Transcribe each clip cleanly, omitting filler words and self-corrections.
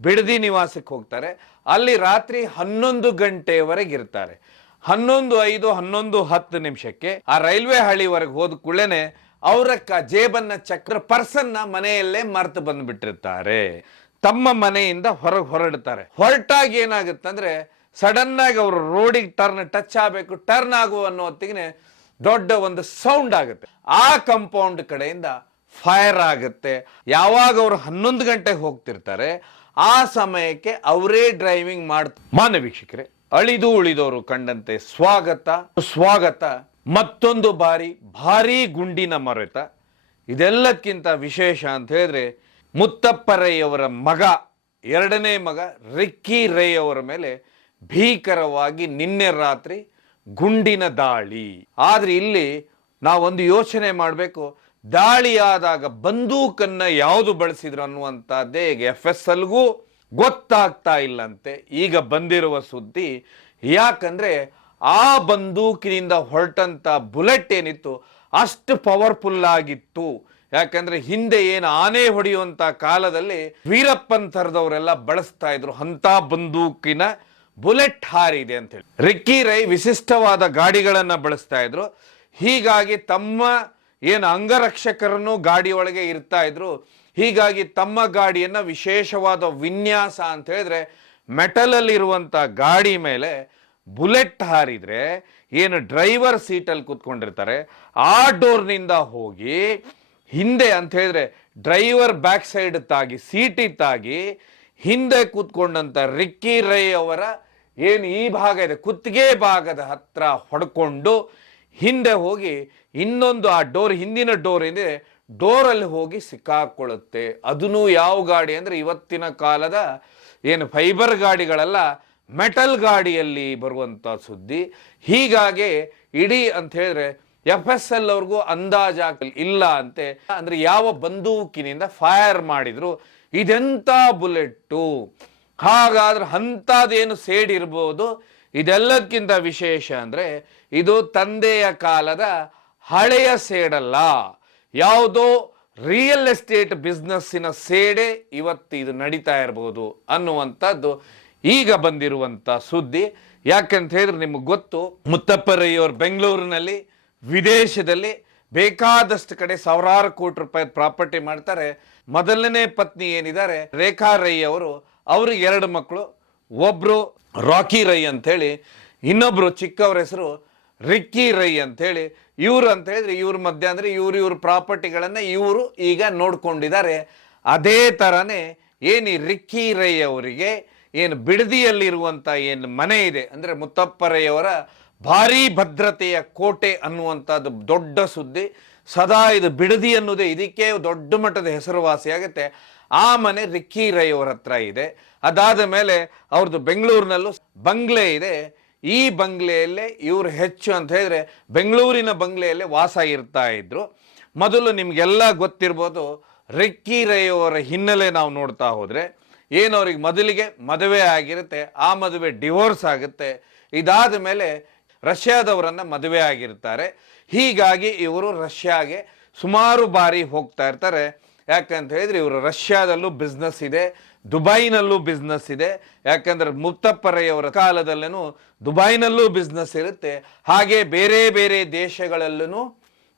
ಬಿಡದಿ ನಿವಾಸಕ್ಕೆ ಹೋಗ್ತಾರೆ. ಅಲ್ಲಿ ರಾತ್ರಿ 11 ಗಂಟೆವರೆಗೆ ಇರ್ತಾರೆ. 11:05 11:10 ಆ ರೈಲ್ವೆ ಹಳಿವರೆಗೆ ಹೋದ ಕೂಡಲೇ ಅವರ ಜೇಬನ್ನ ಚಕ್ರ ಪರ್ಸನ್ನ ಮನೆಯಲ್ಲೇ ಮರ್ತು ಬಂದ್ಬಿಟ್ಟಿರ್ತಾರೆ. ತಮ್ಮ ಮನೆಯಿಂದ ಹೊರಡ್ತಾರೆ. ಹೊರಟಾಗ ಏನಾಗುತ್ತಂದ್ರೆ ಸಡನ್ ಆಗಿ ಅವರು ರೋಡಿಗೆ ಟಚ್ ಆಗಬೇಕು, ಟರ್ನ್ ಆಗುವ ಅನ್ನೋ ಹೊತ್ತಿಗೆ ದೊಡ್ಡ ಒಂದು ಸೌಂಡ್ ಆಗುತ್ತೆ. ಆ ಕಾಂಪೌಂಡ್ ಕಡೆಯಿಂದ ಫೈರ್ ಆಗುತ್ತೆ. ಯಾವಾಗ ಅವರು 11 ಗಂಟೆಗೆ ಹೋಗ್ತಿರ್ತಾರೆ ಆ ಸಮಯಕ್ಕೆ ಅವರೇ ಡ್ರೈವಿಂಗ್ ಮಾನ್ಯ ವೀಕ್ಷಕರೇ, ಅಳಿದು ಉಳಿದವರು ಕಂಡಂತೆ ಸ್ವಾಗತ ಮತ್ತೊಂದು ಬಾರಿ ಭಾರೀ ಗುಂಡಿನ ಮೊರೆತ. ಇದೆಲ್ಲಕ್ಕಿಂತ ವಿಶೇಷ ಅಂತ ಹೇಳಿದ್ರೆ ಮುತ್ತಪ್ಪ ರೈ ಅವರ ಮಗ, ಎರಡನೇ ಮಗ ರಿಕ್ಕಿ ರೈ ಅವರ ಮೇಲೆ ಭೀಕರವಾಗಿ ನಿನ್ನೆ ರಾತ್ರಿ ಗುಂಡಿನ ದಾಳಿ. ಆದ್ರೆ ಇಲ್ಲಿ ನಾವೊಂದು ಯೋಚನೆ ಮಾಡಬೇಕು, ದಾಳಿಯಾದಾಗ ಬಂದೂಕನ್ನ ಯಾವುದು ಬಳಸಿದ್ರು ಅನ್ನುವಂಥದ್ದೇ FSLಗೂ ಗೊತ್ತಾಗ್ತಾ ಇಲ್ಲಂತೆ ಈಗ ಬಂದಿರುವ ಸುದ್ದಿ. ಯಾಕಂದ್ರೆ ಆ ಬಂದೂಕಿನಿಂದ ಹೊರಟಂತ ಬುಲೆಟ್ ಏನಿತ್ತು ಅಷ್ಟು ಪವರ್ಫುಲ್ ಆಗಿತ್ತು. ಯಾಕಂದ್ರೆ ಹಿಂದೆ ಏನು ಆನೆ ಹೊಡೆಯುವಂತ ಕಾಲದಲ್ಲಿ ವೀರಪ್ಪನ್ ಥರದವರೆಲ್ಲ ಬಳಸ್ತಾ ಇದ್ರು ಅಂತ ಬಂದೂಕಿನ ಬುಲೆಟ್ ಹಾರಿದೆ ಅಂತ ಹೇಳಿ. ರಿಕ್ಕಿ ರೈ ವಿಶಿಷ್ಟವಾದ ಗಾಡಿಗಳನ್ನ ಬಳಸ್ತಾ ಇದ್ರು. ಹೀಗಾಗಿ ತಮ್ಮ ಏನು ಅಂಗರಕ್ಷಕರನ್ನು ಗಾಡಿ ಒಳಗೆ ಇರ್ತಾ ಇದ್ರು. ಹೀಗಾಗಿ ತಮ್ಮ ಗಾಡಿಯನ್ನ ವಿಶೇಷವಾದ ವಿನ್ಯಾಸ ಅಂತ ಹೇಳಿದ್ರೆ ಮೆಟಲ್ ಅಲ್ಲಿ ಇರುವಂತ ಗಾಡಿ ಮೇಲೆ ಬುಲೆಟ್ ಹಾರಿದ್ರೆ ಏನು ಡ್ರೈವರ್ ಸೀಟಲ್ಲಿ ಕೂತ್ಕೊಂಡಿರ್ತಾರೆ ಆ ಡೋರ್ನಿಂದ ಹೋಗಿ ಹಿಂದೆ ಅಂತ ಹೇಳಿದ್ರೆ ಡ್ರೈವರ್ ಬ್ಯಾಕ್ ಸೈಡ್ ತಾಗಿ ಸೀಟಿ ತಾಗಿ ಹಿಂದೆ ಕೂತ್ಕೊಂಡಂತ ರಿಕ್ಕಿ ರೈ ಅವರ ಏನು ಈ ಭಾಗ ಇದೆ ಕುತ್ತಿಗೆ ಭಾಗದ ಹತ್ರ ಹೊಡ್ಕೊಂಡು ಹಿಂದೆ ಹೋಗಿ ಇನ್ನೊಂದು ಆ ಡೋರ್ ಹಿಂದಿನ ಡೋರ್ ಇದೆ ಡೋರಲ್ಲಿ ಹೋಗಿ ಸಿಕ್ಕಾಕೊಳ್ಳುತ್ತೆ. ಅದನ್ನು ಯಾವ ಗಾಡಿ ಅಂದ್ರೆ ಇವತ್ತಿನ ಕಾಲದ ಏನು ಫೈಬರ್ ಗಾಡಿಗಳಲ್ಲ, ಮೆಟಲ್ ಗಾಡಿಯಲ್ಲಿ ಬರುವಂತ ಸುದ್ದಿ. ಹೀಗಾಗಿ ಇಡೀ ಅಂತ ಹೇಳಿದ್ರೆ FSL ಅವ್ರಿಗೂ ಅಂದಾಜಾಗ ಇಲ್ಲ ಅಂತೆ. ಅಂದ್ರೆ ಯಾವ ಬಂದೂಕಿನಿಂದ ಫೈರ್ ಮಾಡಿದ್ರು, ಇದೆಂತ ಬುಲೆಟ್ಟು, ಹಾಗಾದ್ರೆ ಅಂಥದ್ದೇನು ಸೇಡ್ ಇರ್ಬೋದು. ಇದೆಲ್ಲಕ್ಕಿಂತ ವಿಶೇಷ ಅಂದ್ರೆ ಇದು ತಂದೆಯ ಕಾಲದ ಹಳೆಯ ಸೇಡಲ್ಲ, ಯಾವುದೋ ರಿಯಲ್ ಎಸ್ಟೇಟ್ ಬಿಸ್ನೆಸ್ಸಿನ ಸೇಡೆ ಇವತ್ತು ಇದು ನಡೀತಾ ಇರಬಹುದು ಅನ್ನುವಂಥದ್ದು ಈಗ ಬಂದಿರುವಂತ ಸುದ್ದಿ. ಯಾಕಂತ ಹೇಳಿದ್ರೆ ನಿಮಗೆ ಗೊತ್ತು, ಮುತ್ತಪ್ಪ ರೈ ಅವರು ಬೆಂಗಳೂರಿನಲ್ಲಿ ವಿದೇಶದಲ್ಲಿ ಬೇಕಾದಷ್ಟು ಕಡೆ ಸಾವಿರಾರು ಕೋಟಿ ರೂಪಾಯಿ ಪ್ರಾಪರ್ಟಿ ಮಾಡ್ತಾರೆ. ಮೊದಲನೇ ಪತ್ನಿ ಏನಿದ್ದಾರೆ ರೇಖಾ ರೈ ಅವರು, ಅವ್ರಿಗೆ 2 ಮಕ್ಕಳು, ಒಬ್ರು ರಾಕಿ ರೈ ಅಂತ ಹೇಳಿ, ಇನ್ನೊಬ್ರು ಚಿಕ್ಕವ್ರ ಹೆಸರು ರಿಕ್ಕಿ ರೈ ಅಂತ ಹೇಳಿ. ಇವರು ಅಂತ ಹೇಳಿದ್ರೆ ಇವ್ರ ಮಧ್ಯ ಅಂದ್ರೆ ಇವ್ರ ಪ್ರಾಪರ್ಟಿಗಳನ್ನ ಇವರು ಈಗ ನೋಡ್ಕೊಂಡಿದ್ದಾರೆ. ಅದೇ ತರನೇ ಏನು ರಿಕ್ಕಿ ರೈ ಅವರಿಗೆ ಏನು ಬಿಡದಿಯಲ್ಲಿರುವಂತ ಏನು ಮನೆ ಇದೆ ಅಂದ್ರೆ ಮುತ್ತಪ್ಪ ರೈ ಅವರ ಭಾರೀ ಭದ್ರತೆಯ ಕೋಟೆ ಅನ್ನುವಂಥದ್ದು ದೊಡ್ಡ ಸುದ್ದಿ. ಸದಾ ಇದು ಬಿಡದಿ ಅನ್ನೋದೇ ಇದಕ್ಕೆ ದೊಡ್ಡ ಮಟ್ಟದ ಹೆಸರುವಾಸಿಯಾಗುತ್ತೆ. ಆ ಮನೆ ರಿಕ್ಕಿ ರೈ ಅವರ ಹತ್ರ ಇದೆ. ಅದಾದ ಮೇಲೆ ಅವ್ರದ್ದು ಬೆಂಗಳೂರಿನಲ್ಲೂ ಬಂಗ್ಲೆ ಇದೆ. ಈ ಬಂಗ್ಲೆಯಲ್ಲೇ ಇವರು ಹೆಚ್ಚು ಅಂತ ಹೇಳಿದ್ರೆ ಬೆಂಗಳೂರಿನ ಬಂಗ್ಲೆಯಲ್ಲೇ ವಾಸ ಇರ್ತಾ ಇದ್ರು. ಮೊದಲು ನಿಮ್ಗೆಲ್ಲ ಗೊತ್ತಿರ್ಬೋದು, ರಿಕ್ಕಿ ರೈ ಅವರ ಹಿನ್ನೆಲೆ ನಾವು ನೋಡ್ತಾ ಹೋದ್ರೆ ಏನು ಅವ್ರಿಗೆ ಮೊದಲಿಗೆ ಮದುವೆ ಆಗಿರುತ್ತೆ, ಆ ಮದುವೆ ಡಿವೋರ್ಸ್ ಆಗುತ್ತೆ. ಇದಾದ ಮೇಲೆ ರಷ್ಯಾದವರನ್ನ ಮದುವೆ ಆಗಿರ್ತಾರೆ. ಹೀಗಾಗಿ ಇವರು ರಷ್ಯಾಗೆ ಸುಮಾರು ಬಾರಿ ಹೋಗ್ತಾ ಇರ್ತಾರೆ. ಯಾಕಂತ ಹೇಳಿದ್ರೆ ಇವರು ರಷ್ಯಾದಲ್ಲೂ ಬಿಸ್ನೆಸ್ ಇದೆ, ದುಬೈನಲ್ಲೂ ಬಿಸ್ನೆಸ್ ಇದೆ. ಯಾಕಂದ್ರೆ ಮುತ್ತಪ್ಪ ರೈ ಅವರ ಕಾಲದಲ್ಲೂ ದುಬೈನಲ್ಲೂ ಬಿಸ್ನೆಸ್ ಇರುತ್ತೆ. ಹಾಗೆ ಬೇರೆ ಬೇರೆ ದೇಶಗಳಲ್ಲೂ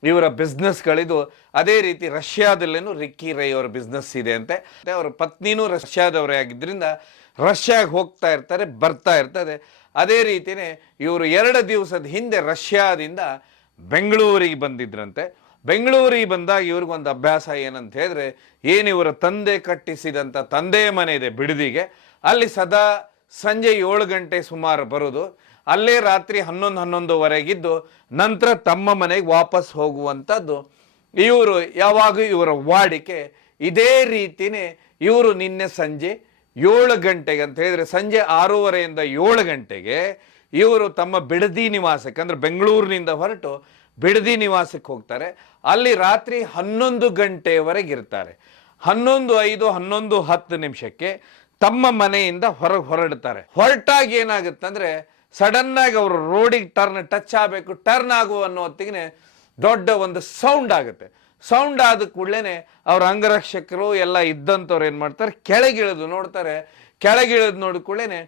ಇವರ ಬಿಸ್ನೆಸ್ಗಳಿದು. ಅದೇ ರೀತಿ ರಷ್ಯಾದಲ್ಲೇನು ರಿಕ್ಕಿ ರೈ ಅವರ ಬಿಸ್ನೆಸ್ ಇದೆ ಅಂತೆ. ಅವರ ಪತ್ನಿನೂ ರಷ್ಯಾದವರೇ ಆಗಿದ್ರಿಂದ ರಷ್ಯಾಗೆ ಹೋಗ್ತಾ ಇರ್ತಾರೆ, ಬರ್ತಾ ಇರ್ತದೆ. ಅದೇ ರೀತಿನೇ ಇವರು 2 ದಿವಸದ ಹಿಂದೆ ರಷ್ಯಾದಿಂದ ಬೆಂಗಳೂರಿಗೆ ಬಂದಿದ್ರಂತೆ. ಬೆಂಗಳೂರಿಗೆ ಬಂದಾಗ ಇವ್ರಿಗೊಂದು ಅಭ್ಯಾಸ ಏನಂತ ಹೇಳಿದ್ರೆ, ಏನು ಇವರ ತಂದೆ ಕಟ್ಟಿಸಿದಂಥ ತಂದೆಯ ಮನೆ ಇದೆ ಬಿಡದಿಗೆ, ಅಲ್ಲಿ ಸದಾ ಸಂಜೆ 7 ಗಂಟೆ ಸುಮಾರು ಬರೋದು, ಅಲ್ಲೇ ರಾತ್ರಿ 11-11ವರೆಗಿದ್ದು ನಂತರ ತಮ್ಮ ಮನೆಗೆ ವಾಪಸ್ ಹೋಗುವಂಥದ್ದು ಇವರು ಯಾವಾಗ ಇವರ ವಾಡಿಕೆ. ಇದೇ ರೀತಿನೇ ಇವರು ನಿನ್ನೆ ಸಂಜೆ 7 ಗಂಟೆಗೆ ಅಂತ ಹೇಳಿದ್ರೆ ಸಂಜೆ 6:30ಯಿಂದ 7 ಗಂಟೆಗೆ ಇವರು ತಮ್ಮ ಬಿಡದಿ ನಿವಾಸಕ್ಕೆ ಅಂದ್ರೆ ಬೆಂಗಳೂರಿನಿಂದ ಹೊರಟು ಬಿಡದಿ ನಿವಾಸಕ್ಕೆ ಹೋಗ್ತಾರೆ. ಅಲ್ಲಿ ರಾತ್ರಿ 11 ಗಂಟೆವರೆಗೆ ಇರ್ತಾರೆ. 11:05 11:10 ತಮ್ಮ ಮನೆಯಿಂದ ಹೊರಡ್ತಾರೆ. ಹೊರಟಾಗ ಏನಾಗುತ್ತಂದ್ರೆ ಸಡನ್ ಆಗಿ ಅವರು ರೋಡಿಗೆ ಟಚ್ ಆಗಬೇಕು, ಟರ್ನ್ ಆಗುವ ಅನ್ನೋ ಹೊತ್ತಿಗೆ ದೊಡ್ಡ ಒಂದು ಸೌಂಡ್ ಆಗುತ್ತೆ. ಸೌಂಡ್ ಆದ ಕೂಡಲೇ ಅವ್ರ ಅಂಗರಕ್ಷಕರು ಎಲ್ಲ ಇದ್ದಂಥವ್ರು ಏನು ಮಾಡ್ತಾರೆ, ಕೆಳಗಿಳಿದು ನೋಡ್ತಾರೆ. ಕೆಳಗಿಳಿದು ನೋಡಿದ ಕೂಡಲೇ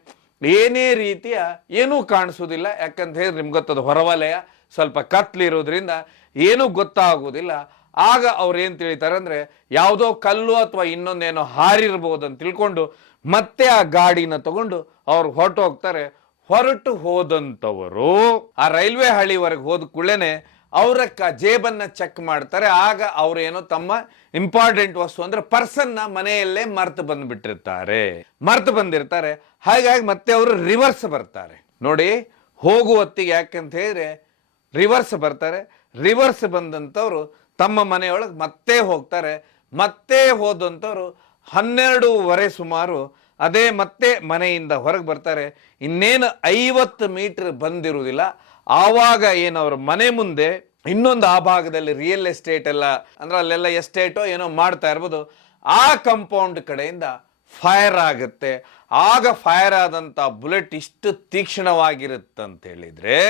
ಏನೇ ರೀತಿಯ ಏನೂ ಕಾಣಿಸೋದಿಲ್ಲ. ಯಾಕಂತ ಹೇಳಿದ್ರೆ ನಿಮ್ಗೆ ಗೊತ್ತದ, ಹೊರವಲಯ ಸ್ವಲ್ಪ ಕತ್ಲಿರೋದ್ರಿಂದ ಏನೂ ಗೊತ್ತಾಗೋದಿಲ್ಲ. ಆಗ ಅವ್ರು ಏನು ತಿಳಿತಾರೆ ಅಂದರೆ ಯಾವುದೋ ಕಲ್ಲು ಅಥವಾ ಇನ್ನೊಂದೇನೋ ಹಾರಿರ್ಬೋದು ಅಂತ ತಿಳ್ಕೊಂಡು ಮತ್ತೆ ಆ ಗಾಡಿನ ತಗೊಂಡು ಅವ್ರು ಹೊರಟು ಹೋದಂಥವರು ಆ ರೈಲ್ವೆ ಹಳಿವರೆಗೆ ಹೋದ ಕೂಡಲೇ ಅವರ ಜೇಬನ್ನ ಚೆಕ್ ಮಾಡ್ತಾರೆ. ಆಗ ಅವ್ರೇನೋ ತಮ್ಮ ಇಂಪಾರ್ಟೆಂಟ್ ವಸ್ತು ಅಂದ್ರೆ ಪರ್ಸನ್ನ ಮನೆಯಲ್ಲೇ ಮರ್ತು ಬಂದಿರ್ತಾರೆ. ಹಾಗಾಗಿ ಮತ್ತೆ ಅವರು ರಿವರ್ಸ್ ಬರ್ತಾರೆ. ನೋಡಿ, ಹೋಗುವ ಹೊತ್ತಿಗೆ ಯಾಕಂತ ಹೇಳಿದ್ರೆ ರಿವರ್ಸ್ ಬರ್ತಾರೆ. ರಿವರ್ಸ್ ಬಂದಂಥವ್ರು ತಮ್ಮ ಮನೆಯೊಳಗೆ ಮತ್ತೆ ಹೋಗ್ತಾರೆ. ಮತ್ತೆ ಹೋದಂಥವ್ರು 12:30 ಸುಮಾರು ಅದೇ ಮತ್ತೆ ಮನೆಯಿಂದ ಹೊರಗೆ ಬರ್ತಾರೆ. ಇನ್ನೇನು 50 ಮೀಟರ್ ಬಂದಿರುವುದಿಲ್ಲ. ಆವಾಗ ಏನವ್ರ ಮನೆ ಮುಂದೆ ಇನ್ನೊಂದು ಆ ಭಾಗದಲ್ಲಿ ರಿಯಲ್ ಎಸ್ಟೇಟ್ ಎಲ್ಲ ಅಂದ್ರೆ ಅಲ್ಲೆಲ್ಲ ಎಸ್ಟೇಟೋ ಏನೋ ಮಾಡ್ತಾ ಇರ್ಬೋದು. ಆ ಕಂಪೌಂಡ್ ಕಡೆಯಿಂದ ಫೈರ್ ಆಗುತ್ತೆ. ಆಗ ಫೈರ್ ಆದಂಥ ಬುಲೆಟ್ ಇಷ್ಟು ತೀಕ್ಷ್ಣವಾಗಿರುತ್ತಂತ ಹೇಳಿದ್ರೆ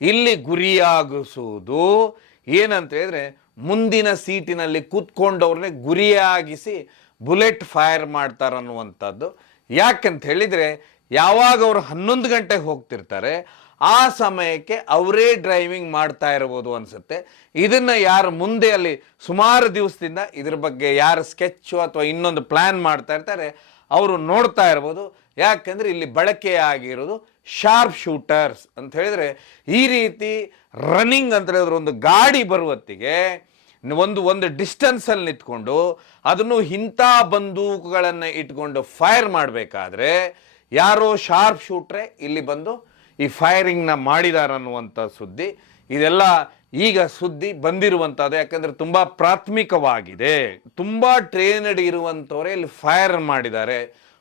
ಇಲ್ಲಿ ಗುರಿಯಾಗಿಸುವುದು ಏನಂತ ಹೇಳಿದ್ರೆ ಮುಂದಿನ ಸೀಟಿನಲ್ಲಿ ಕೂತ್ಕೊಂಡವ್ರನ್ನೇ ಗುರಿಯಾಗಿಸಿ ಬುಲೆಟ್ ಫೈರ್ ಮಾಡ್ತಾರನ್ನುವಂಥದ್ದು. ಯಾಕಂತ ಹೇಳಿದ್ರೆ ಯಾವಾಗ ಅವರು 11 ಗಂಟೆಗೆ ಹೋಗ್ತಿರ್ತಾರೆ ಆ ಸಮಯಕ್ಕೆ ಅವರೇ ಡ್ರೈವಿಂಗ್ ಮಾಡ್ತಾ ಇರ್ಬೋದು ಅನ್ಸುತ್ತೆ. ಇದನ್ನ ಯಾರು ಮುಂದೆ ಅಲ್ಲಿ ಸುಮಾರು ದಿವಸದಿಂದ ಇದ್ರ ಬಗ್ಗೆ ಯಾರು ಸ್ಕೆಚ್ ಅಥವಾ ಇನ್ನೊಂದು ಪ್ಲಾನ್ ಮಾಡ್ತಾ ಇರ್ತಾರೆ ಅವರು ನೋಡ್ತಾ ಇರ್ಬೋದು. ಯಾಕಂದ್ರೆ ಇಲ್ಲಿ ಬಳಕೆ ಆಗಿರೋದು ಶಾರ್ಪ್ ಶೂಟರ್ಸ್ ಅಂತ ಹೇಳಿದ್ರೆ ಈ ರೀತಿ ರನ್ನಿಂಗ್ ಅಂತ ಹೇಳಿದ್ರೆ ಒಂದು ಗಾಡಿ ಬರುವತ್ತಿಗೆ ಒಂದು ಡಿಸ್ಟೆನ್ಸ್ ಅಲ್ಲಿ ನಿಂತ್ಕೊಂಡು ಅದನ್ನು ಇಂಥ ಬಂದೂಕುಗಳನ್ನು ಇಟ್ಕೊಂಡು ಫೈರ್ ಮಾಡಬೇಕಾದ್ರೆ ಯಾರೋ ಶಾರ್ಪ್ ಶೂಟ್ರೆ ಇಲ್ಲಿ ಬಂದು ಈ ಫೈರಿಂಗ್ನ ಮಾಡಿದಾರನ್ನುವಂಥ ಸುದ್ದಿ. ಇದೆಲ್ಲ ಈಗ ಸುದ್ದಿ ಬಂದಿರುವಂಥದ್ದು. ಯಾಕಂದ್ರೆ ತುಂಬಾ ಪ್ರಾಥಮಿಕವಾಗಿದೆ. ತುಂಬಾ ಟ್ರೈನಡ್ ಇರುವಂಥವರೇ ಇಲ್ಲಿ ಫೈರ್ ಮಾಡಿದ್ದಾರೆ.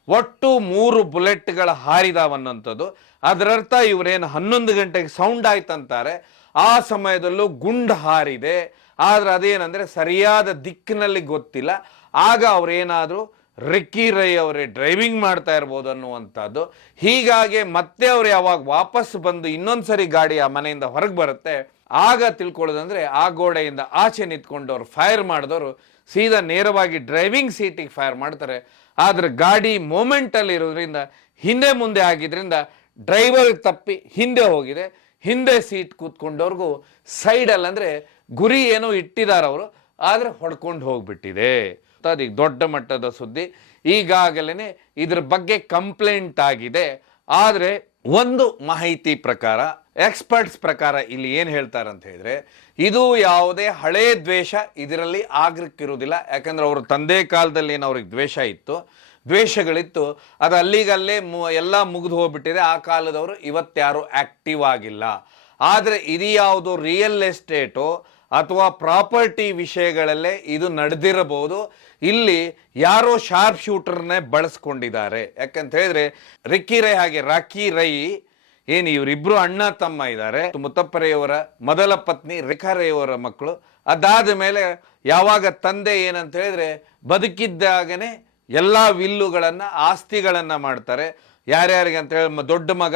ಒಟ್ಟು 3 ಬುಲೆಟ್ಗಳ ಹಾರಿದಾವನ್ನಂಥದ್ದು. ಅದರರ್ಥ ಇವರೇನು 11 ಗಂಟೆಗೆ ಸೌಂಡ್ ಆಯ್ತಂತಾರೆ. ಆ ಸಮಯದಲ್ಲೂ ಗುಂಡು ಹಾರಿದೆ. ಆದ್ರೆ ಅದೇನಂದ್ರೆ ಸರಿಯಾದ ದಿಕ್ಕಿನಲ್ಲಿ ಗೊತ್ತಿಲ್ಲ. ಆಗ ಅವ್ರೇನಾದ್ರು ರಿಕ್ಕಿ ರೈ ಅವರೇ ಡ್ರೈವಿಂಗ್ ಮಾಡ್ತಾ ಇರ್ಬೋದು ಅನ್ನುವಂಥದ್ದು. ಹೀಗಾಗಿ ಮತ್ತೆ ಅವ್ರು ಯಾವಾಗ ವಾಪಸ್ ಬಂದು ಇನ್ನೊಂದ್ಸರಿ ಗಾಡಿ ಆ ಮನೆಯಿಂದ ಹೊರಗೆ ಬರುತ್ತೆ ಆಗ ತಿಳ್ಕೊಳ್ಳೋದಂದ್ರೆ ಆ ಗೋಡೆಯಿಂದ ಆಚೆ ನಿಂತ್ಕೊಂಡವ್ರು ಫೈರ್ ಮಾಡಿದವರು ಸೀದಾ ನೇರವಾಗಿ ಡ್ರೈವಿಂಗ್ ಸೀಟಿಗೆ ಫೈರ್ ಮಾಡ್ತಾರೆ. ಆದ್ರೆ ಗಾಡಿ ಮೂಮೆಂಟ್ ಅಲ್ಲಿ ಇರೋದ್ರಿಂದ ಹಿಂದೆ ಮುಂದೆ ಆಗಿದ್ರಿಂದ ಡ್ರೈವರ್ ತಪ್ಪಿ ಹಿಂದೆ ಹೋಗಿದೆ. ಹಿಂದೆ ಸೀಟ್ ಕೂತ್ಕೊಂಡವ್ರಿಗೂ ಸೈಡಲ್ಲಿ ಅಂದ್ರೆ ಗುರಿ ಏನೋ ಇಟ್ಟಿದ್ದಾರೆ ಅವರು, ಆದ್ರೆ ಹೊಡ್ಕೊಂಡು ಹೋಗ್ಬಿಟ್ಟಿದೆ. ಅದೀಗ ದೊಡ್ಡ ಮಟ್ಟದ ಸುದ್ದಿ. ಈಗಾಗಲೇ ಇದ್ರ ಬಗ್ಗೆ ಕಂಪ್ಲೇಂಟ್ ಆಗಿದೆ. ಆದ್ರೆ ಒಂದು ಮಾಹಿತಿ ಪ್ರಕಾರ, ಎಕ್ಸ್ಪರ್ಟ್ಸ್ ಪ್ರಕಾರ ಇಲ್ಲಿ ಏನ್ ಹೇಳ್ತಾರೆ ಅಂತ ಹೇಳಿದ್ರೆ ಇದು ಯಾವುದೇ ಹಳೇ ದ್ವೇಷ ಇದರಲ್ಲಿ ಆಗಿರುವುದಿಲ್ಲ. ಯಾಕಂದ್ರೆ ಅವ್ರ ತಂದೆ ಕಾಲದಲ್ಲಿ ಏನು ಅವ್ರಿಗೆ ದ್ವೇಷಗಳಿತ್ತು, ಅದು ಅಲ್ಲಿಗಲ್ಲೇ ಎಲ್ಲ ಮುಗಿದು ಹೋಗ್ಬಿಟ್ಟಿದೆ. ಆ ಕಾಲದವರು ಇವತ್ತ್ಯಾರು ಆಕ್ಟಿವ್ ಆಗಿಲ್ಲ. ಆದರೆ ಇದು ಯಾವುದು ರಿಯಲ್ ಎಸ್ಟೇಟು ಅಥವಾ ಪ್ರಾಪರ್ಟಿ ವಿಷಯಗಳಲ್ಲೇ ಇದು ನಡೆದಿರಬಹುದು. ಇಲ್ಲಿ ಯಾರೋ ಶಾರ್ಪ್ ಶೂಟರ್ನೇ ಬಳಸ್ಕೊಂಡಿದ್ದಾರೆ. ಯಾಕಂತ ಹೇಳಿದ್ರೆ ರಿಕ್ಕಿ ರೈ ಹಾಗೆ ರಾಕಿ ರೈ ಏನು ಇವರಿಬ್ರು ಅಣ್ಣ ತಮ್ಮ ಇದ್ದಾರೆ. ಮುತ್ತಪ್ಪ ರೈ ಅವರ ಮೊದಲ ಪತ್ನಿ ರೇಖಾ ರೈ ಅವರ ಮಕ್ಕಳು. ಅದಾದ ಮೇಲೆ ಯಾವಾಗ ತಂದೆ ಏನಂತ ಹೇಳಿದ್ರೆ ಬದುಕಿದ್ದಾಗನೇ ಎಲ್ಲ ವಿಲ್ಲುಗಳನ್ನ ಆಸ್ತಿಗಳನ್ನ ಮಾಡ್ತಾರೆ. ಯಾರ್ಯಾರಿಗೆ ಅಂತ ಹೇಳಿ ದೊಡ್ಡ ಮಗ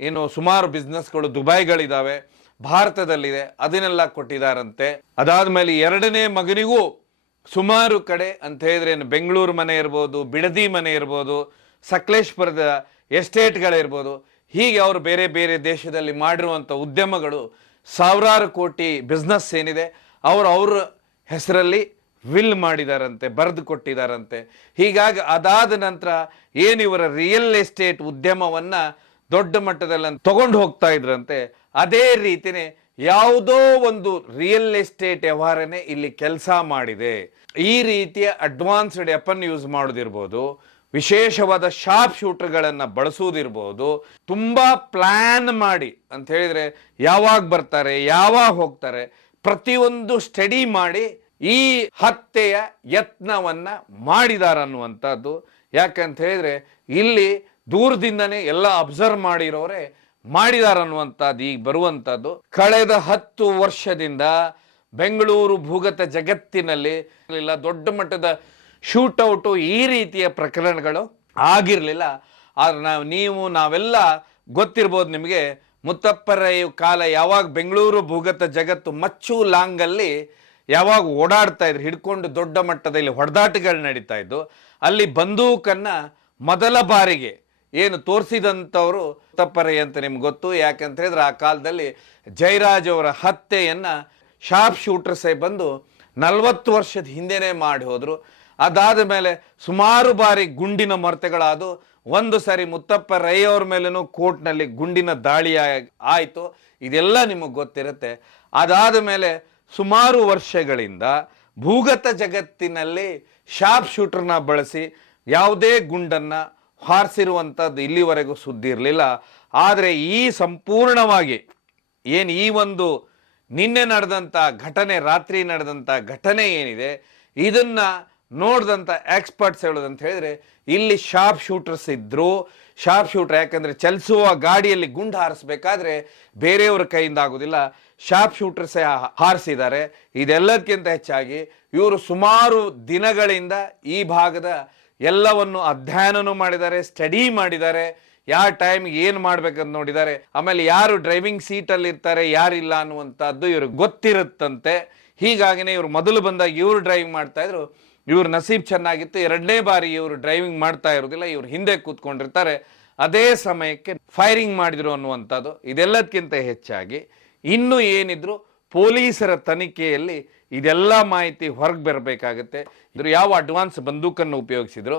ಏನು ಸುಮಾರು ಬಿಸ್ನೆಸ್ಗಳು ದುಬೈಗಳಿದಾವೆ, ಭಾರತದಲ್ಲಿದೆ, ಅದನ್ನೆಲ್ಲ ಕೊಟ್ಟಿದ್ದಾರಂತೆ. ಅದಾದ್ಮೇಲೆ ಎರಡನೇ ಮಗನಿಗೂ ಸುಮಾರು ಕಡೆ ಅಂತ ಹೇಳಿದ್ರೆ ಬೆಂಗಳೂರು ಮನೆ ಇರ್ಬೋದು, ಬಿಡದಿ ಮನೆ ಇರ್ಬೋದು, ಸಕಲೇಶ್ಪುರದ ಎಸ್ಟೇಟ್ಗಳಿರ್ಬೋದು, ಹೀಗೆ ಅವರು ಬೇರೆ ಬೇರೆ ದೇಶದಲ್ಲಿ ಮಾಡಿರುವಂಥ ಉದ್ಯಮಗಳು ಸಾವಿರಾರು ಕೋಟಿ ಬಿಸ್ನೆಸ್ ಏನಿದೆ ಅವ್ರ ಹೆಸರಲ್ಲಿ ವಿಲ್ ಮಾಡಿದಾರಂತೆ, ಬರೆದು ಕೊಟ್ಟಿದ್ದಾರಂತೆ. ಹೀಗಾಗಿ ಅದಾದ ನಂತರ ಏನು ಇವರ ರಿಯಲ್ ಎಸ್ಟೇಟ್ ಉದ್ಯಮವನ್ನ ದೊಡ್ಡ ಮಟ್ಟದಲ್ಲಿ ತಗೊಂಡು ಹೋಗ್ತಾ ಇದ್ರಂತೆ. ಅದೇ ರೀತಿನೇ ಯಾವುದೋ ಒಂದು ರಿಯಲ್ ಎಸ್ಟೇಟ್ ವ್ಯವಹಾರನೇ ಇಲ್ಲಿ ಕೆಲಸ ಮಾಡಿದೆ. ಈ ರೀತಿಯ ಅಡ್ವಾನ್ಸ್ಡ್ ವೆಪನ್ ಯೂಸ್ ಮಾಡೋದಿರ್ಬೋದು, ವಿಶೇಷವಾದ ಶಾರ್ಪ್ ಶೂಟರ್ಗಳನ್ನು ಬಳಸುವುದಿರ್ಬೋದು, ತುಂಬಾ ಪ್ಲಾನ್ ಮಾಡಿ ಅಂತ ಹೇಳಿದ್ರೆ ಯಾವಾಗ ಬರ್ತಾರೆ ಯಾವಾಗ ಹೋಗ್ತಾರೆ ಪ್ರತಿಯೊಂದು ಸ್ಟಡಿ ಮಾಡಿ ಈ ಹತ್ಯೆಯ ಯತ್ನವನ್ನ ಮಾಡಿದಾರನ್ನುವಂಥದ್ದು. ಯಾಕಂತ ಹೇಳಿದ್ರೆ ಇಲ್ಲಿ ದೂರದಿಂದನೇ ಎಲ್ಲ ಅಬ್ಸರ್ವ್ ಮಾಡಿರೋರೆ ಮಾಡಿದಾರನ್ನುವಂಥದ್ದು ಈಗ ಬರುವಂಥದ್ದು. ಕಳೆದ 10 ವರ್ಷದಿಂದ ಬೆಂಗಳೂರು ಭೂಗತ ಜಗತ್ತಿನಲ್ಲಿ ದೊಡ್ಡ ಮಟ್ಟದ ಶೂಟೌಟು ಈ ರೀತಿಯ ಪ್ರಕರಣಗಳು ಆಗಿರಲಿಲ್ಲ. ಆದ್ರೆ ನಾವೆಲ್ಲ ಗೊತ್ತಿರ್ಬೋದು ನಿಮಗೆ, ಮುತ್ತಪ್ಪ ರೈ ಕಾಲ ಯಾವಾಗ ಬೆಂಗಳೂರು ಭೂಗತ ಜಗತ್ತು ಮಚ್ಚು ಲಾಂಗಲ್ಲಿ ಯಾವಾಗ ಓಡಾಡ್ತಾ ಇದ್ರು ಹಿಡ್ಕೊಂಡು ದೊಡ್ಡ ಮಟ್ಟದಲ್ಲಿ ಹೊಡೆದಾಟಗಳು ನಡೀತಾ ಇದ್ದು, ಅಲ್ಲಿ ಬಂದೂಕನ್ನ ಮೊದಲ ಬಾರಿಗೆ ಏನು ತೋರಿಸಿದಂಥವ್ರು ಮುತ್ತಪ್ಪ ರೈ ಅಂತ ನಿಮ್ಗೆ ಗೊತ್ತು. ಯಾಕಂತ ಹೇಳಿದ್ರೆ ಆ ಕಾಲದಲ್ಲಿ ಜಯರಾಜ್ ಅವರ ಹತ್ಯೆಯನ್ನ ಶಾರ್ಪ್ ಶೂಟರ್ಸೇ ಬಂದು 40 ವರ್ಷದ ಹಿಂದೆನೇ ಮಾಡಿ ಹೋದ್ರು. ಅದಾದ ಮೇಲೆ ಸುಮಾರು ಬಾರಿ ಗುಂಡಿನ ಮೊರತೆಗಳಾದು. ಒಂದು ಸಾರಿ ಮುತ್ತಪ್ಪ ರೈ ಅವ್ರ ಮೇಲೇನೂ ಕೋರ್ಟ್ನಲ್ಲಿ ಗುಂಡಿನ ದಾಳಿ ಆಯಿತು. ಇದೆಲ್ಲ ನಿಮಗೆ ಗೊತ್ತಿರುತ್ತೆ. ಅದಾದ ಮೇಲೆ ಸುಮಾರು ವರ್ಷಗಳಿಂದ ಭೂಗತ ಜಗತ್ತಿನಲ್ಲಿ ಶಾರ್ಪ್ ಶೂಟರ್ನ ಬಳಸಿ ಯಾವುದೇ ಗುಂಡನ್ನ ಹಾರಿಸಿರುವಂಥದ್ದು ಇಲ್ಲಿವರೆಗೂ ಸುದ್ದಿ ಇರಲಿಲ್ಲ. ಆದರೆ ಈ ಸಂಪೂರ್ಣವಾಗಿ ಏನು ಈ ಒಂದು ನಿನ್ನೆ ನಡೆದಂಥ ಘಟನೆ, ರಾತ್ರಿ ನಡೆದಂಥ ಘಟನೆ ಏನಿದೆ, ಇದನ್ನ ನೋಡಿದಂಥ ಎಕ್ಸ್ಪರ್ಟ್ಸ್ ಹೇಳೋದಂತ ಹೇಳಿದ್ರೆ ಇಲ್ಲಿ ಶಾರ್ಪ್ ಶೂಟರ್ಸ್ ಇದ್ರು. ಶಾರ್ಪ್ ಶೂಟರ್ ಯಾಕಂದ್ರೆ ಚಲಿಸುವ ಗಾಡಿಯಲ್ಲಿ ಗುಂಡು ಹಾರಿಸ್ಬೇಕಾದ್ರೆ ಬೇರೆಯವ್ರ ಕೈಯಿಂದ ಆಗೋದಿಲ್ಲ, ಶಾರ್ಪ್ ಶೂಟರ್ಸೇ ಹಾರಿಸಿದ್ದಾರೆ. ಇದೆಲ್ಲದಕ್ಕಿಂತ ಹೆಚ್ಚಾಗಿ ಇವರು ಸುಮಾರು ದಿನಗಳಿಂದ ಈ ಭಾಗದ ಎಲ್ಲವನ್ನು ಅಧ್ಯಯನನೂ ಮಾಡಿದ್ದಾರೆ, ಸ್ಟಡಿ ಮಾಡಿದ್ದಾರೆ, ಯಾವ ಟೈಮ್ಗೆ ಏನು ಮಾಡ್ಬೇಕಂತ ನೋಡಿದ್ದಾರೆ. ಆಮೇಲೆ ಯಾರು ಡ್ರೈವಿಂಗ್ ಸೀಟಲ್ಲಿ ಇರ್ತಾರೆ ಯಾರಿಲ್ಲ ಅನ್ನುವಂಥದ್ದು ಇವ್ರಿಗೆ ಗೊತ್ತಿರುತ್ತಂತೆ. ಹೀಗಾಗಿನೇ ಇವ್ರು ಮೊದಲು ಬಂದಾಗ ಇವರು ಡ್ರೈವಿಂಗ್ ಮಾಡ್ತಾ ಇದ್ರು. ಇವ್ರ ನಸೀಬ್ ಚೆನ್ನಾಗಿತ್ತು, 2ನೇ ಬಾರಿ ಇವರು ಡ್ರೈವಿಂಗ್ ಮಾಡ್ತಾ ಇರೋದಿಲ್ಲ, ಇವ್ರು ಹಿಂದೆ ಕೂತ್ಕೊಂಡಿರ್ತಾರೆ. ಅದೇ ಸಮಯಕ್ಕೆ ಫೈರಿಂಗ್ ಮಾಡಿದ್ರು ಅನ್ನುವಂಥದ್ದು. ಇದೆಲ್ಲದಕ್ಕಿಂತ ಹೆಚ್ಚಾಗಿ ಇನ್ನು ಏನಿದ್ರು ಪೊಲೀಸರ ತನಿಖೆಯಲ್ಲಿ ಇದೆಲ್ಲ ಮಾಹಿತಿ ಹೊರಗೆ ಬರಬೇಕಾಗತ್ತೆ. ಇದ್ರು ಯಾವ ಅಡ್ವಾನ್ಸ್ ಬಂದೂಕನ್ನು ಉಪಯೋಗಿಸಿದ್ರು,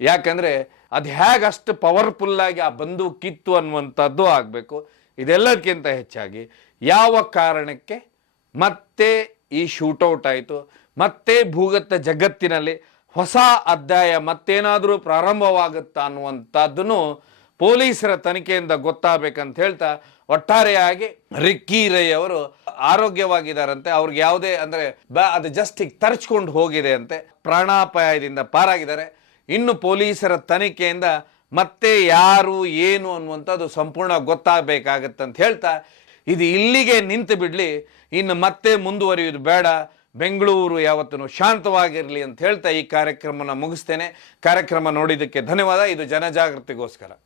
ಯಾಕಂದ್ರೆ ಅದು ಹೇಗೆ ಅಷ್ಟು ಪವರ್ಫುಲ್ಲಾಗಿ ಆ ಬಂದೂಕಿತ್ತು ಅನ್ನುವಂಥದ್ದು ಆಗಬೇಕು. ಇದೆಲ್ಲದಕ್ಕಿಂತ ಹೆಚ್ಚಾಗಿ ಯಾವ ಕಾರಣಕ್ಕೆ ಮತ್ತೆ ಈ ಶೂಟೌಟ್ ಆಯಿತು, ಮತ್ತೆ ಭೂಗತ ಜಗತ್ತಿನಲ್ಲಿ ಹೊಸ ಅಧ್ಯಾಯ ಮತ್ತೇನಾದರೂ ಪ್ರಾರಂಭವಾಗುತ್ತಾ ಅನ್ನುವಂಥದ್ದನ್ನು ಪೊಲೀಸರ ತನಿಖೆಯಿಂದ ಗೊತ್ತಾಗಬೇಕಂತ ಹೇಳ್ತಾ, ಒಟ್ಟಾರೆಯಾಗಿ ರಿಕ್ಕಿ ರೈ ಅವರು ಆರೋಗ್ಯವಾಗಿದ್ದಾರಂತೆ. ಅವ್ರಿಗೆ ಯಾವುದೇ ಅಂದರೆ ಅದು ಜಸ್ಟ್ ಈಗ ತರ್ಚ್ಕೊಂಡು ಹೋಗಿದೆ ಅಂತೆ, ಪ್ರಾಣಾಪಾಯದಿಂದ ಪಾರಾಗಿದ್ದಾರೆ. ಇನ್ನು ಪೊಲೀಸರ ತನಿಖೆಯಿಂದ ಮತ್ತೆ ಯಾರು ಏನು ಅನ್ನುವಂಥದ್ದು ಸಂಪೂರ್ಣ ಗೊತ್ತಾಗಬೇಕಾಗತ್ತಂತ ಹೇಳ್ತಾ, ಇದು ಇಲ್ಲಿಗೆ ನಿಂತು ಬಿಡಲಿ, ಇನ್ನು ಮತ್ತೆ ಮುಂದುವರಿಯುವುದು ಬೇಡ, ಬೆಂಗಳೂರು ಯಾವತ್ತೂ ಶಾಂತವಾಗಿರಲಿ ಅಂತ ಹೇಳ್ತಾ ಈ ಕಾರ್ಯಕ್ರಮನ ಮುಗಿಸ್ತೇನೆ. ಕಾರ್ಯಕ್ರಮ ನೋಡಿದ್ದಕ್ಕೆ ಧನ್ಯವಾದ. ಇದು ಜನಜಾಗೃತಿಗೋಸ್ಕರ.